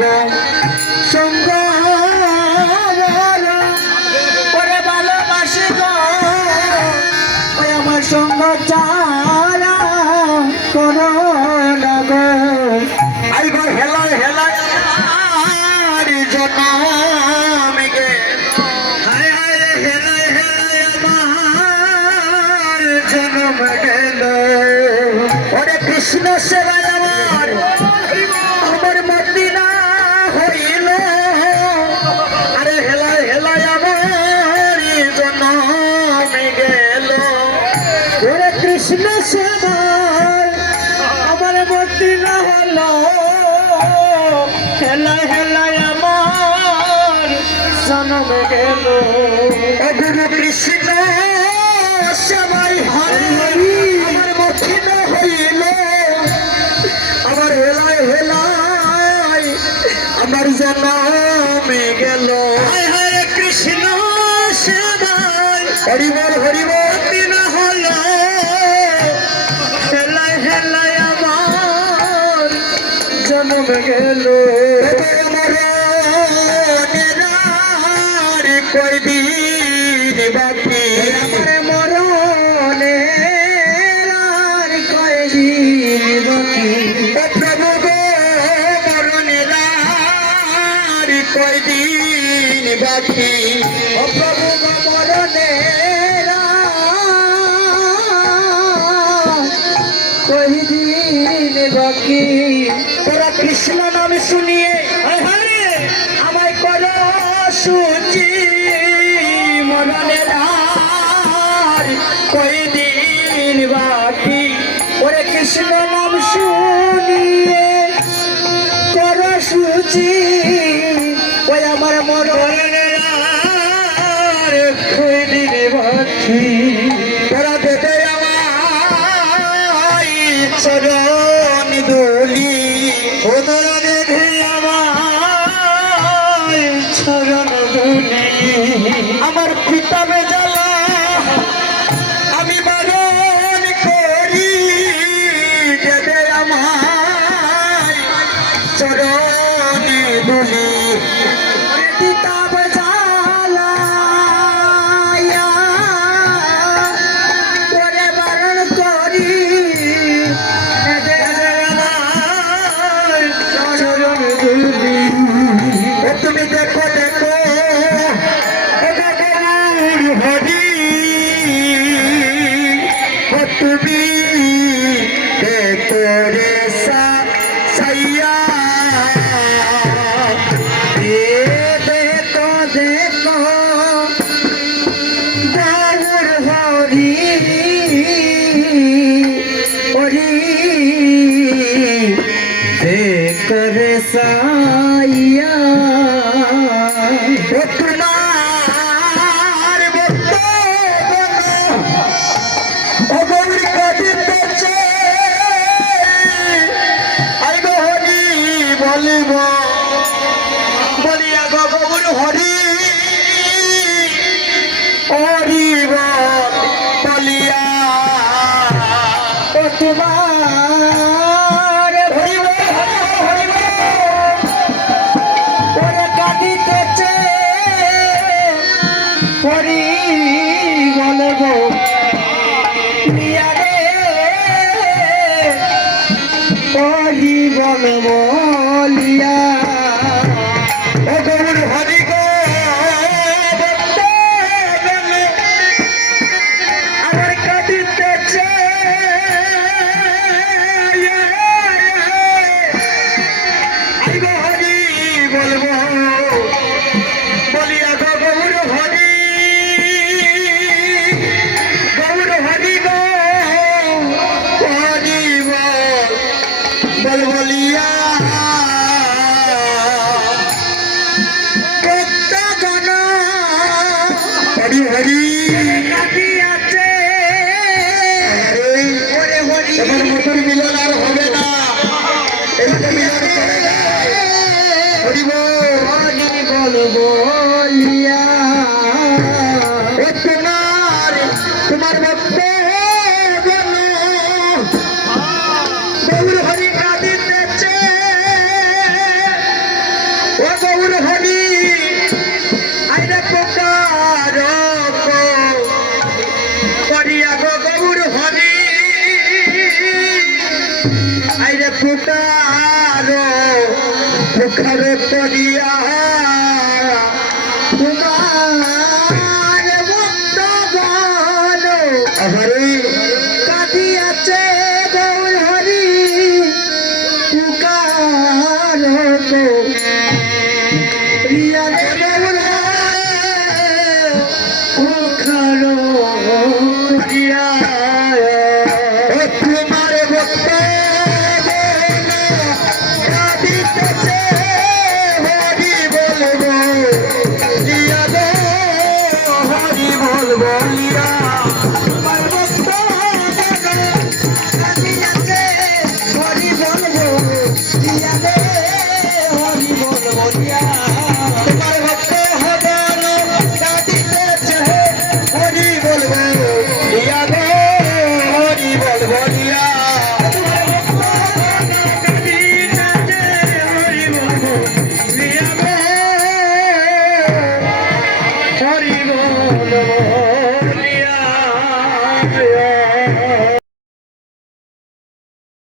গো সঙ্গ করে ভালোবাসি গো ওই আমার সঙ্গ চারা করো না গো আই গো হেলায় হেলায় জনমিকে হায় হায় হেলায় হেলায় আমার জনম গেল ওরে কৃষ্ণ সেবায় আমার মদিনা হইল আরে হেলায় হেলায় আমার জনমে গেল ওরে কৃষ্ণ সেবায় আমার মদিনা হলো হেলায় হেলায় আমার জনমে গেল গুরু কৃষ্ণ সেবায় হরে হরি আমার মদিনা হইল আমার হেলায় হেলায় আমার জনমে গেল হায় হায় কৃষ্ণ সেবায় হরিবল হরিবল দিনা হলো হেলায় হেলায় আমার জনমে গেল আমার কয়দিন বাকি আমার মরণের আর কয়দিন বাকি প্রভু গো মরণের আর কয়দিন বাকি ও প্রভু গো মরণের কয়দিন বাকি তোরা কৃষ্ণ নাম শুনিয়ে আমায় করো সুচি মরণের আর কয়দিন বাকি ওরে কৃষ্ণ নাম শুনিয়ে করো সুচি ওই আমার মরণের আর কয়দিন বাকি তোরা দেখে আমায় চরণ দোলি ও তোরা দেখে আমায় চরণ দোলি আমার পিতা বেজালা আমি বারণ করি দেবে আমায় চরণ দোলি পিতা বেজালা করে বারণ করি চরণ দোলি তুমি দেখো দেখো হরি তুমি দেখো রে সাইয়া দেখো দেখো বাবুর হরি হরি দেখো রে সাইয়া তোমার অগৌরী কাঁদিতেছে আই গো হরি বলিব বলিয়া গৌর হরি হরিব বলিয়া ও তোমার হরিব হরিব ওরে কাঁদিতেছে হরি বলব হরি বলব লিয়া ও গৌর হরি গো আমার কাঁদিতেছে হরি বলব বলিয়া গৌর হরি বলিয়া প্রত্যগণ হরি হরি আছে তোমার মতন মিলন আর হবে না মিলন হরি বল বলিয়া তোমার ভক্ত গৌর হরি কাঁদিতেছে হদার মুখর করিয়া তোমার বন্ধগণ হরি কাঁদিয়াছে গৌর হরি পুকার তো প্রিয়া গৌর পুকার প্রিয়া তোমার ভক্ত কাঁদিতেছে হরি বলবো লিয়া গো হরি বলবো লিয়া তোমার ভক্ত কাঁদিতেছে হরি বলবো লিয়া গো হরি বলবো লিয়া তোমার ভক্ত হদার কাঁদিতেছে হরি বলবো লিয়া গো হরি বলবো লিয়া হরি বলবো